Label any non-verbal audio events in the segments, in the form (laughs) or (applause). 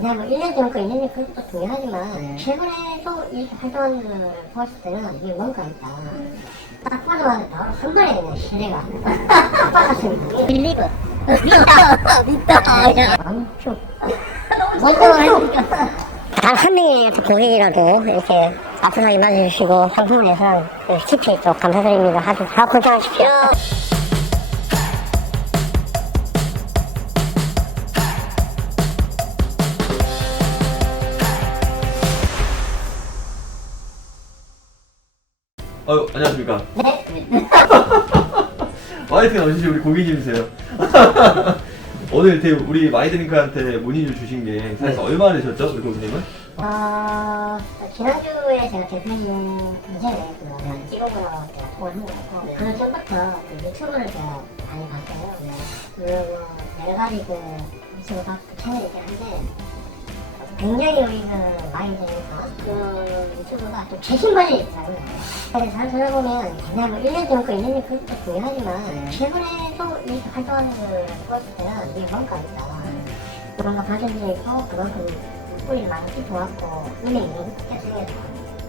그냥 뭐 1년 전거 2년 전 것도 중요하지만 네. 최근에도 이렇게 활동하는 걸 봤을 때는 이게 뭔가 있다. 딱 봐도 바로 한 번에 그냥 신뢰가 딱 받았습니다. 빌리브. 믿다. 믿다. 엄청. 먼저 하니까. 단한 명의 고객이라도 이렇게 따뜻하게 맞아주시고 상품을 내서 깊이 또 감사드립니다. 하여튼 다 고생하십시오. 안녕하십니까 네. 마이트 나오시지 우리 고객님이세요 (laughs) 오늘 이렇게 우리 마이드링크한테 문의를 주신 게 사실 네. 얼마 되셨죠 우리 고객님은? 어, 지난주에 제가 대표님 인생을 그 찍어보라고 제가 통화를 했고 네. 그 전부터 그 유튜브를 제가 많이 봤어요. 네. 그리고 여러 가지 그 유튜브 박 채널이긴 한데 굉장히 우리 그 마인드니까 그 유튜브가 좀 최신 버전이 있어요. 그래서 잘 찾아보면 그냥 뭐 1년 전 거, 2년 전 것도 중요하지만 네. 최근에도 이렇게 활동하는 걸 봤을 때는 이게 뭔가 있다. 뭔가 발전이 있고 그만큼 뿌리를 많이 뜯어왔고 눈에 있는 깨끗해서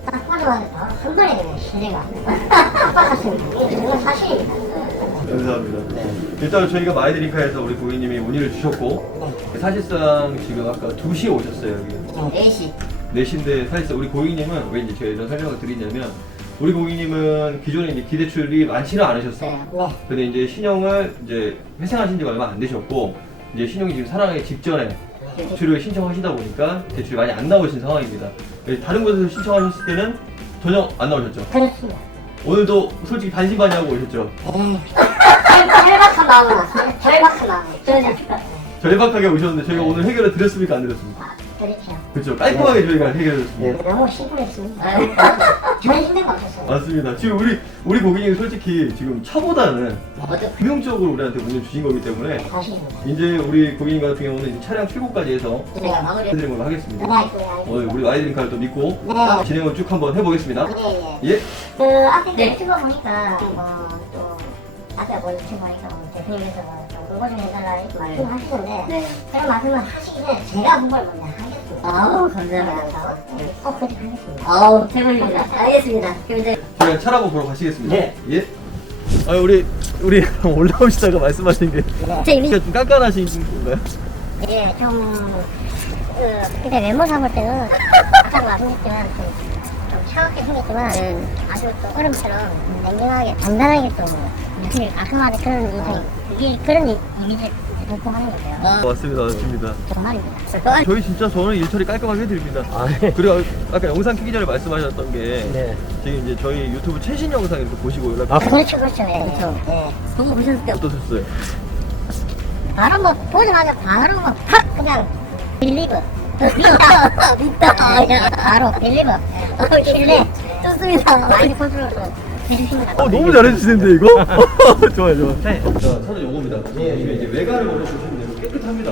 딱 바로 한 번에 그냥 신뢰가 딱 받았습니다. 이게 정말 사실입니다. 감사합니다 네. 일단 저희가 마이드링크에서 우리 고객님이 문의를 주셨고 사실상 지금 아까 2시에 오셨어요 여기 4시. 4시인데 사실상 우리 고객님은 왜 이제 제가 이런 설명을 드리냐면 우리 고객님은 기존에 이제 기대출이 많지는 않으셨어요 네. 근데 이제 신용을 이제 회생하신 지가 얼마 안 되셨고 이제 신용이 지금 살아나기 직전에 대출을 신청하시다 보니까 대출이 많이 안 나오신 상황입니다. 그래서 다른 곳에서 신청하셨을 때는 전혀 안 나오셨죠. 그렇습니다. 오늘도 솔직히 반신반의하고 오셨죠. 에 이, 절박한 마음으로 절박한 마음으로 그러니까 절박하게 오셨는데 저희가 오늘 해결을 드렸습니까 안 드렸습니까? 아, 그렇죠. 그렇죠. 깔끔하게 저희가 해결해줬습니다. 너무 심플했습니다. 전혀 (laughs) 힘든 거 없었어요. 맞습니다. 지금 우리 우리 고객님 솔직히 지금 차보다는 어제 금융적으로 우리한테 문을 주신 거기 때문에 사실입니다. 이제 우리 고객님 같은 경우는 이제 차량 출고까지 해서 제가 마무리. 해드리는 걸로 하겠습니다. 네. 오늘 우리 와이드링 카를 또 믿고 네. 진행을 쭉 한번 해보겠습니다. 예, 예. 예. 그 앞에 네. 유튜브 보니까 뭐또 앞에 뭐 유튜브 보니까 뭐 대표님께서 홍보 좀 해달라 이렇게 말씀하시는데 네. 그런 말씀을 하시기 전에 제가 홍보를 먼저 하겠습니다. 아우, 감사합니다. 꼭 그렇게 하겠습니다. 아우, 최고입니다. 알겠습니다. 그럼 이제 저희가 차를 한번 보러 가시겠습니다. 네. 예. 아 우리 우리 (laughs) 올라오시다가 말씀하신 게 제 이미 좀 깐깐하신 건가요? 예, 좀, 그, 근데 외모 잡을 때는, 아까 말씀드렸지만, 좀 차갑게 생겼지만, 아주 또 얼음처럼 냉정하게, 단단하게 또, 느낌이 깔끔하게 그런 인상이, 그게 그런 이- 이미지를 공포하는 거예요. 어. 맞습니다, 맞습니다. 정말입니다. 저희 진짜 저는 일처리 깔끔하게 해드립니다. 아, 네. 그리고 아까 영상 키기 전에 말씀하셨던 게 네. 지금 이제 저희 유튜브 최신 영상 이렇게 보시고 연락 아, 그렇죠, 그렇죠. 예, 그렇죠. 예. 보고 보셨을 때 어떠셨어요? 바로 뭐, 보자마자 바로 뭐, 팍! 그냥, 빌리브. 믿다. 믿다. 바로, 빌리브. 신뢰. 좋습니다. 많이 컨트롤해서 해주십니다. 어 너무 잘해주시는데 이거? (laughs) 좋아요 좋아요 네. 자 차는 요겁니다 보시면 이제 외관을 먼저 보시면 되고 깨끗합니다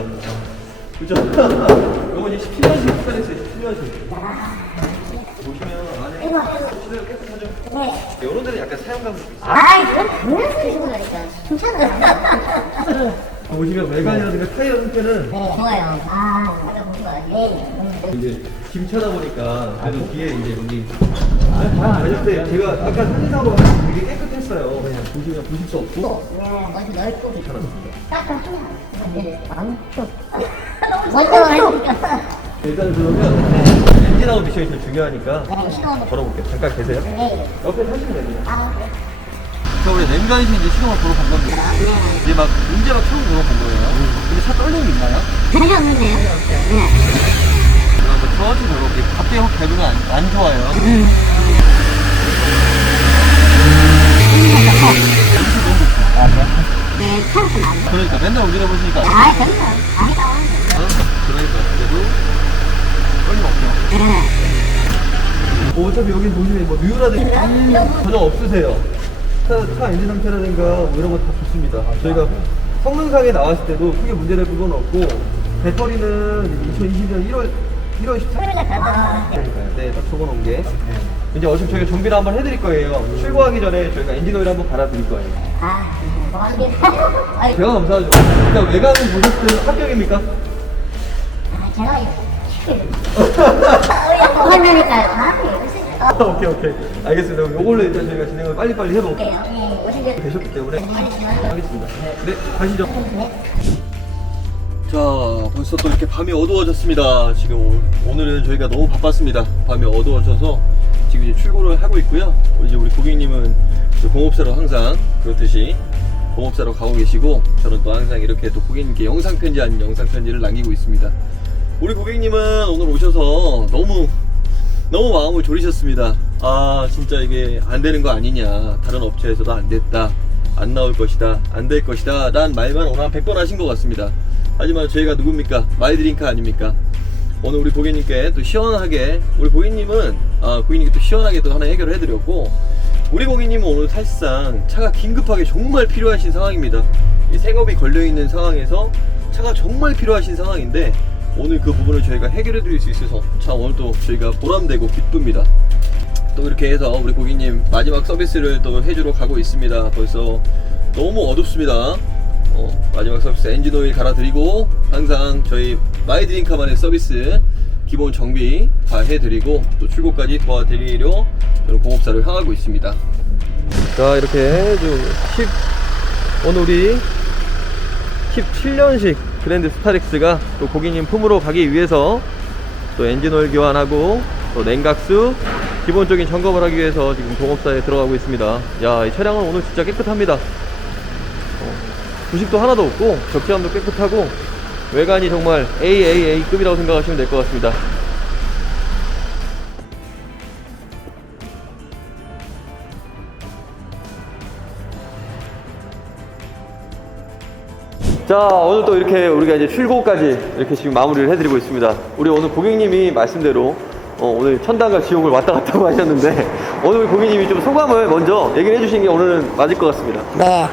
그죠? (laughs) 요거 이제 17년식 스타일했어요 17년식 보시면 안에 이거, 시대가 깨끗하죠? 네. 이런 데는 약간 사용감이 좀 있어요 아이, 그런 소리 그러니까. 괜찮아요. (laughs) 보시면 외관이라든가 타이어 상태는 네. 좋아요. 아, 아까? 네. 이제 김차다 보니까 그래도 뒤에 이제 여기 아닌데 제가 아까 사진상으로 봤을 때 되게 깨끗했어요 그냥 보시면 보실 수 없고 어디 넓고 괜찮았습니다 깎아주면 왕초. 먼저 하니까. 일단 그러면 엔진아웃 미션이 제일 중요하니까. 걸어볼게요 잠깐 계세요 네. 옆에 타시면 됩니다 아, 네. 저 우리 냉간이신 이제 시동을 보러 간 겁니다 이제 막 문제 막 처음 보러 간 거예요 근데 차 떨림이 있나요? 전혀 없는데요. 네. 제가 한번 천천히 걸어볼게요 갑자기 확 밟으면 안, 안 좋아요 네, 차가 나요. 그러니까 맨날 운전해 보시니까 아, 전혀. 아니다. 어? 그러니까 그래도 떨림 없죠 네. 뭐 어차피 여기 보시면 뭐 누유라든지 전혀 없으세요. 차, 차 엔진 상태라든가 뭐 이런 거 다 좋습니다. 저희가 성능상에 나왔을 때도 크게 문제될 부분은 없고 배터리는 2020년 1월 1월 14일까지 그러니까요. 네, 딱 적어놓은 게. 네. 이제 어차피 저희가 준비를 한번 해드릴 거예요. 출고하기 전에 저희가 엔진 오일 한번 갈아드릴 거예요. 아, 네. 아 고맙습니다. 제가 감사하죠. 일단 외관은 보셨을 때 합격입니까? 아, 제가 이렇게. (laughs) 아, 화나니까요. 아, 오케이 오케이 알겠습니다. 그럼 요걸로 일단 저희가 진행을 빨리빨리 해볼게요. 예, 오신 게 되셨기 때문에 하겠습니다. 네, 가시죠. 자, 벌써 또 이렇게 밤이 어두워졌습니다. 지금 오- 오늘은 저희가 너무 바빴습니다. 밤이 어두워져서 지금 이제 출고를 하고 있고요. 이제 우리 고객님은 또 공업사로 항상 그렇듯이 공업사로 가고 계시고 저는 또 항상 이렇게 또 고객님께 영상 편지 아닌 영상 편지를 남기고 있습니다. 우리 고객님은 오늘 오셔서 너무 너무 마음을 졸이셨습니다. 아 진짜 이게 안 되는 거 아니냐. 다른 업체에서도 안 됐다. 안 나올 것이다. 안 될 것이다. 란 말만 오늘 한 100번 하신 것 같습니다. 하지만 저희가 누굽니까? 마이드링크 아닙니까? 오늘 우리 고객님께 또 시원하게 우리 고객님은 아, 고객님께 또 시원하게 또 하나 해결을 해드렸고 우리 고객님은 오늘 사실상 차가 긴급하게 정말 필요하신 상황입니다. 이 생업이 걸려 있는 상황에서 차가 정말 필요하신 상황인데 오늘 그 부분을 저희가 해결해 드릴 수 있어서 참 오늘 또 저희가 보람되고 기쁩니다. 또 이렇게 해서 우리 고객님 마지막 서비스를 또 해주러 가고 있습니다. 벌써 너무 어둡습니다. 어, 마지막 서비스 엔진 오일 갈아드리고 항상 저희 마이드링카만의 서비스 기본 정비 다 해드리고 또 출고까지 도와드리려 저는 공업사를 향하고 있습니다. 자 이렇게 좀 10, 오늘 우리 17년식 그랜드 스타렉스가 또 고객님 품으로 가기 위해서 또 엔진오일 교환하고 또 냉각수 기본적인 점검을 하기 위해서 지금 동업사에 들어가고 있습니다. 야, 이 차량은 오늘 진짜 깨끗합니다. 어, 부식도 하나도 없고 적재함도 깨끗하고 외관이 정말 AAA급이라고 생각하시면 될 것 같습니다. 자 오늘 또 이렇게 우리가 이제 출고까지 이렇게 지금 마무리를 해드리고 있습니다 우리 오늘 고객님이 말씀대로 어, 오늘 천당과 지옥을 왔다 갔다 (laughs) 하셨는데 오늘 고객님이 좀 소감을 먼저 얘기를 해주시는 게 오늘은 맞을 것 같습니다 네.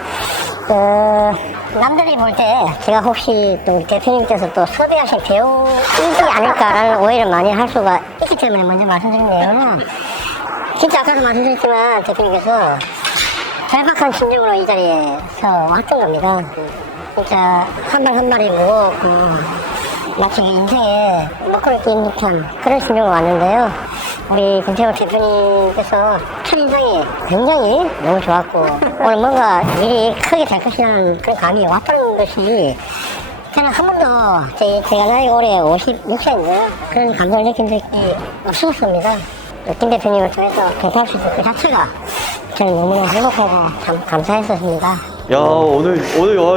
어, 남들이 볼 때 제가 혹시 또 대표님께서 또 섭외하신 배우이지 않을까라는 오해를 많이 할 수가 있기 때문에 먼저 말씀드린 내용은 진짜 아까도 말씀드렸지만 대표님께서 절박한 심정으로 이 자리에서 왔던 겁니다. 진짜 한 발 한 발이 무겁고 마치 인생에 먹고 낀 듯한 그런 심정으로 왔는데요. 우리 김태호 대표님께서 첫 인상이 굉장히 너무 좋았고 오늘 뭔가 일이 크게 될 것이라는 그런 감이 왔다는 것이 저는 한 번도 제, 제가 나이가 올해 56세인데 그런 감정을 느낀 적이 없었습니다. 김 대표님을 통해서 배달할 수 있는 그 자체가 저는 너무나 행복하고 참 감사했었습니다. 야 오늘 오늘 어,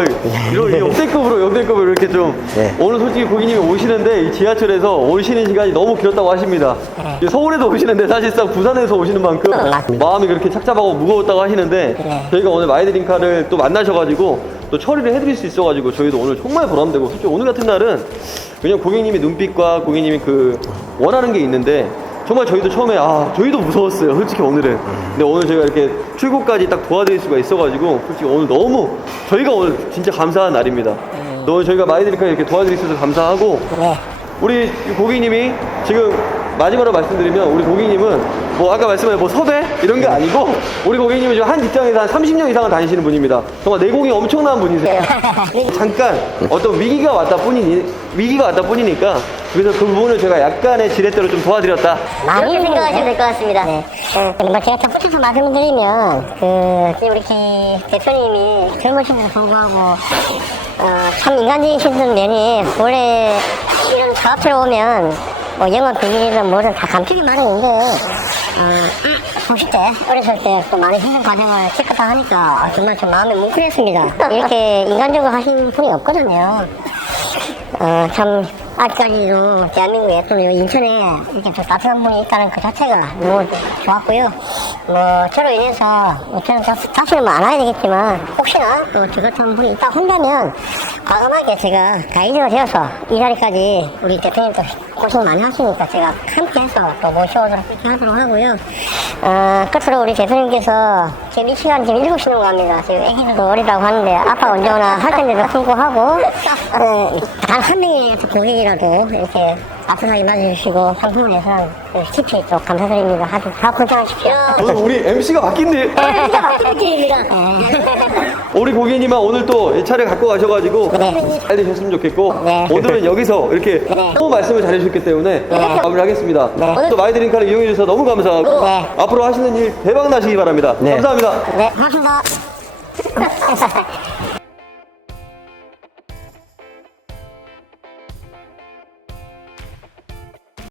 이런 이 (laughs) 역대급으로 역대급으로 이렇게 좀 네. 오늘 솔직히 고객님이 오시는데 이 지하철에서 오시는 시간이 너무 길었다고 하십니다. 네. 이 서울에도 오시는데 사실상 부산에서 오시는 만큼 맞습니다. 마음이 그렇게 착잡하고 무거웠다고 하시는데 네. 저희가 오늘 마이드링카를 또 만나셔가지고 또 처리를 해드릴 수 있어가지고 저희도 오늘 정말 보람되고 솔직히 오늘 같은 날은 그냥 고객님이 눈빛과 고객님이 그 원하는 게 있는데 정말 저희도 처음에 아 저희도 무서웠어요 솔직히 오늘은. 근데 오늘 저희가 이렇게 출고까지 딱 도와드릴 수가 있어가지고 솔직히 오늘 너무 저희가 오늘 진짜 감사한 날입니다. 오늘 저희가 마이드리카 이렇게 도와드릴 수 있어서 감사하고 네. 우리 고객님이 지금 마지막으로 말씀드리면 우리 고객님은 뭐 아까 말씀하신 뭐 섭외 이런 게 아니고 우리 고객님은 지금 한 직장에서 한 30년 이상을 다니시는 분입니다. 정말 내공이 엄청난 분이세요. 잠깐 어떤 위기가 왔다 뿐이니 위기가 왔다 뿐이니까 그래서 그 부분을 제가 약간의 지렛대로 좀 도와드렸다. 많이 생각하시면 될 것 같습니다. 네. 네. 뭐 제가 덧붙여서 말씀드리면, 그, 우리 기 대표님이 젊으신데도 불구하고, 어, 참 인간적이신 면이, 원래 실은 사업체로 오면, 뭐 영업 비밀이든 뭐든 다 감추기 마련인데, 어, 90대, 어렸을 때 또 많은 희생 과정을 겪었다 하니까 아, 정말 좀 마음이 뭉클했습니다. 이렇게 인간적으로 하신 분이 없거든요. 어, 참, 아직까지도 대한민국에 또 인천에 이렇게 좀 따뜻한 분이 있다는 그 자체가 너무 좋았고요. 뭐, 저로 인해서, 뭐 저는 자, 다시는 뭐 안 와야 되겠지만, 혹시나 또 저 같은 분이 있다 한다면, 과감하게 제가 가이드가 되어서 이 자리까지 우리 대표님도 고생 많이 하시니까 제가 함께 해서 또 모셔오도록 하도록 하고요. 어, 끝으로 우리 대표님께서 제 미치간 지금 7시 넘어 갑니다. 지금 애기들도 어리다고 하는데 아빠 언제 오나 할 텐데도 충고하고 어, 단한 명의 고객이라도 이렇게 앞으로 임해주시고 상품을 내서 TP 쪽 감사드립니다. 하도 다 고생하십시오. 오늘 우리 MC가 바뀐데 진짜 바뀌는 길입니다. 우리 고객님아 오늘 또 이 차를 갖고 가셔가지고 네. 잘 되셨으면 좋겠고 네. 오늘은 여기서 이렇게 너무 말씀을 잘해주셨기 때문에 마무리하겠습니다. 또 마이드링카를 이용해 주셔서 너무 감사하고 네. 앞으로 하시는 일 대박 나시기 바랍니다. 감사합니다. 네, 고맙습니다. (laughs)